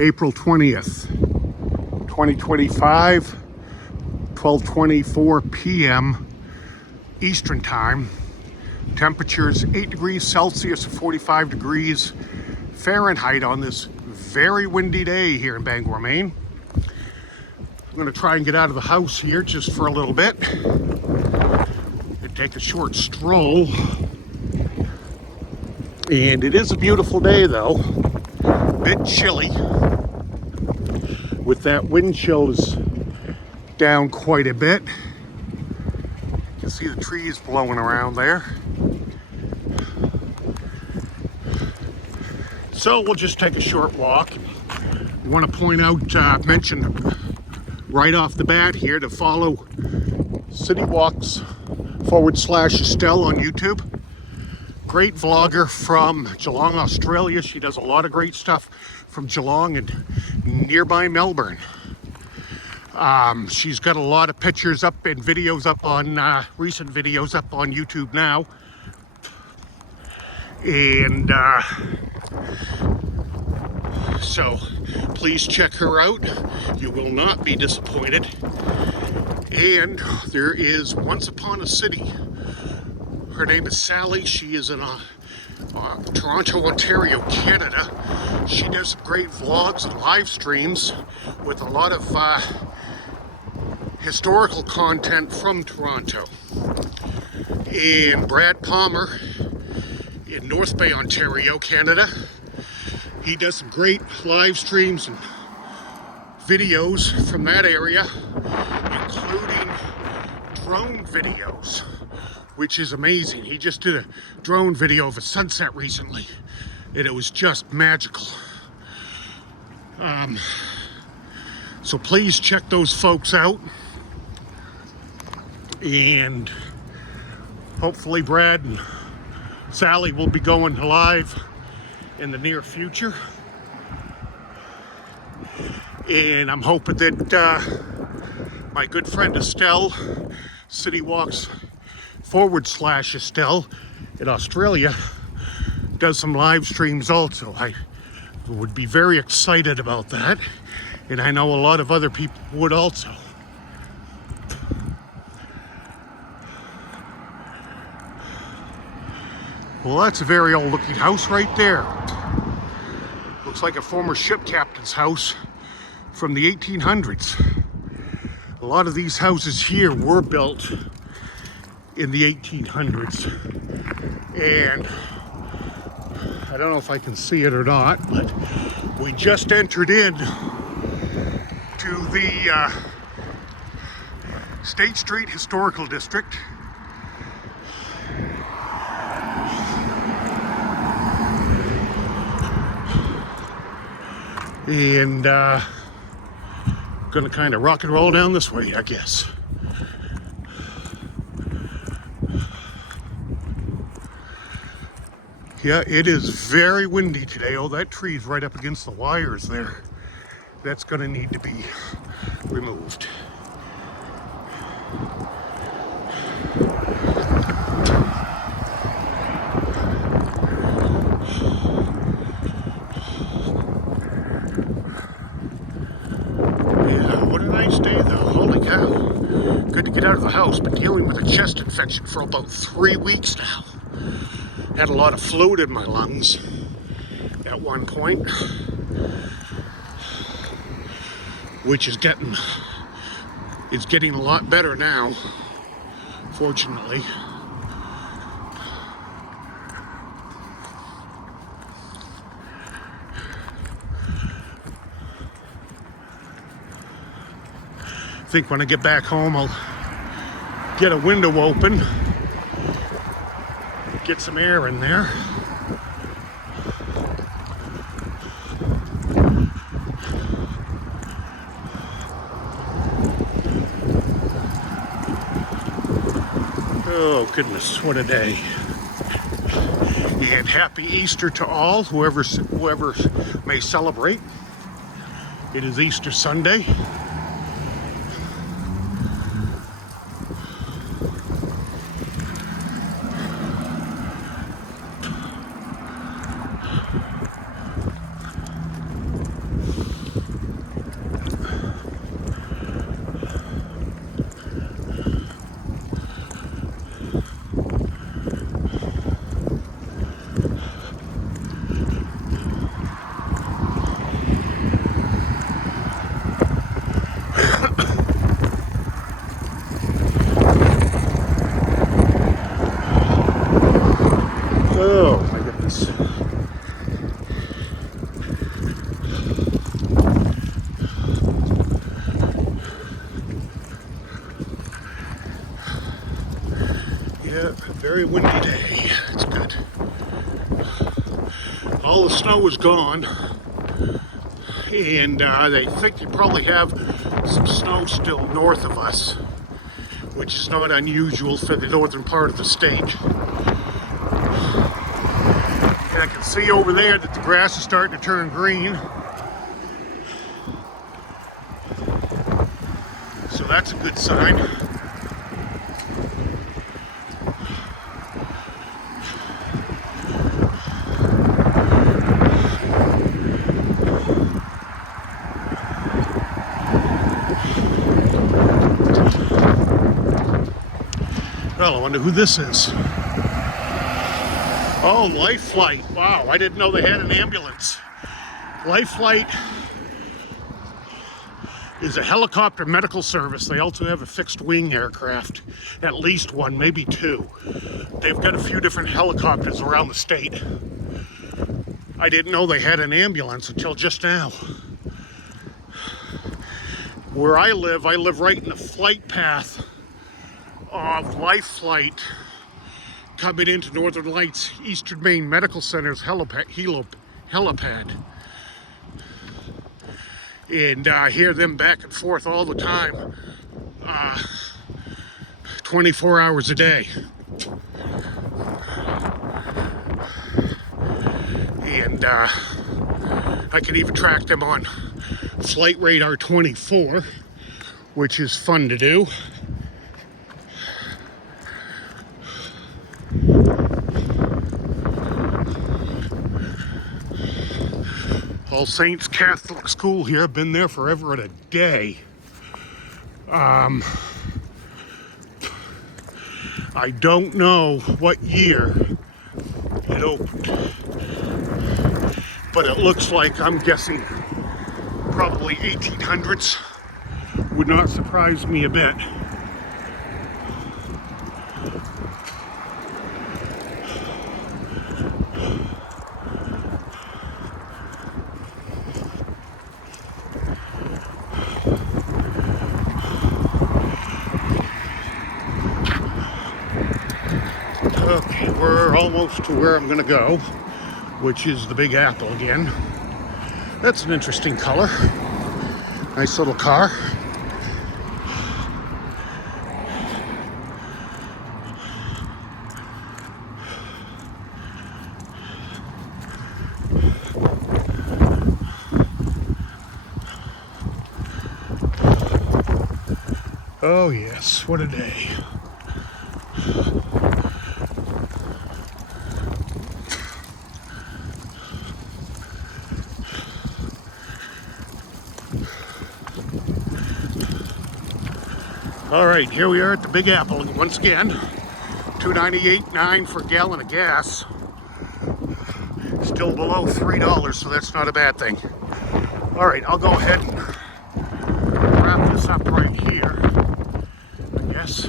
April 20th, 2025, 12:24 p.m. Eastern Time. Temperatures 8 degrees Celsius, 45 degrees Fahrenheit on this very windy day here in Bangor, Maine. I'm going to try and get out of the house here just for a little bit and take a short stroll. And it is a beautiful day though, a bit chilly with that wind chill is down quite a bit. You can see the trees blowing around there. So we'll just take a short walk. I want to point out, mention right off the bat here to follow City Walks /Estelle on YouTube. Great vlogger from Geelong, Australia. She does a lot of great stuff from Geelong and nearby Melbourne. She's got a lot of pictures up and videos up on, recent videos up on YouTube now. And so please check her out. You will not be disappointed. And there is Once Upon a City. Her name is Sally. She is in Toronto, Ontario, Canada. She does some great vlogs and live streams with a lot of historical content from Toronto. And Brad Palmer in North Bay, Ontario, Canada. He does some great live streams and videos from that area, including drone videos, which is amazing. He just did a drone video of a sunset recently, and it was just magical. So please check those folks out, and hopefully Brad and Sally will be going live in the near future. And I'm hoping that my good friend Estelle, City Walks /Estelle in Australia, does some live streams also. I would be very excited about that, and I know a lot of other people would also. Well, that's a very old looking house right there. Looks like a former ship captain's house from the 1800s. A lot of these houses here were built in the 1800s. And I don't know if I can see it or not, but we just entered in to the State Street Historical District. And gonna kind of rock and roll down this way, I guess. Yeah, it is very windy today. Oh, that tree's right up against the wires there. That's gonna need to be removed. Good to get out of the house. Been dealing with a chest infection for about 3 weeks now. Had a lot of fluid in my lungs at one point, which is getting a lot better now, fortunately. I think when I get back home, I'll get a window open, get some air in there. Oh goodness, what a day. And happy Easter to all, whoever may celebrate. It is Easter Sunday. very windy day. It's good. All the snow is gone, and they think they probably have some snow still north of us, which is not unusual for the northern part of the state. And I can see over there that the grass is starting to turn green. So that's a good sign. Well, I wonder who this is. Oh, Life Flight. Wow, I didn't know they had an ambulance. Life Flight is a helicopter medical service. They also have a fixed wing aircraft, at least one, maybe two. They've got a few different helicopters around the state. I didn't know they had an ambulance until just now. Where I live right in the flight path of Life Flight coming into Northern Lights Eastern Maine Medical Center's helipad. And I hear them back and forth all the time, 24 hours a day. And I can even track them on Flight Radar 24, which is fun to do. All Saints Catholic School here. I've been there forever and a day. I don't know what year it opened, but it looks like, I'm guessing, probably 1800s. Would not surprise me a bit. Okay, we're almost to where I'm going to go, which is the Big Apple again. That's an interesting color. Nice little car. Oh yes, what a day. All right, here we are at the Big Apple once again. $2.98.9 for a gallon of gas. Still below $3, so that's not a bad thing. All right, I'll go ahead and wrap this up right here, I guess.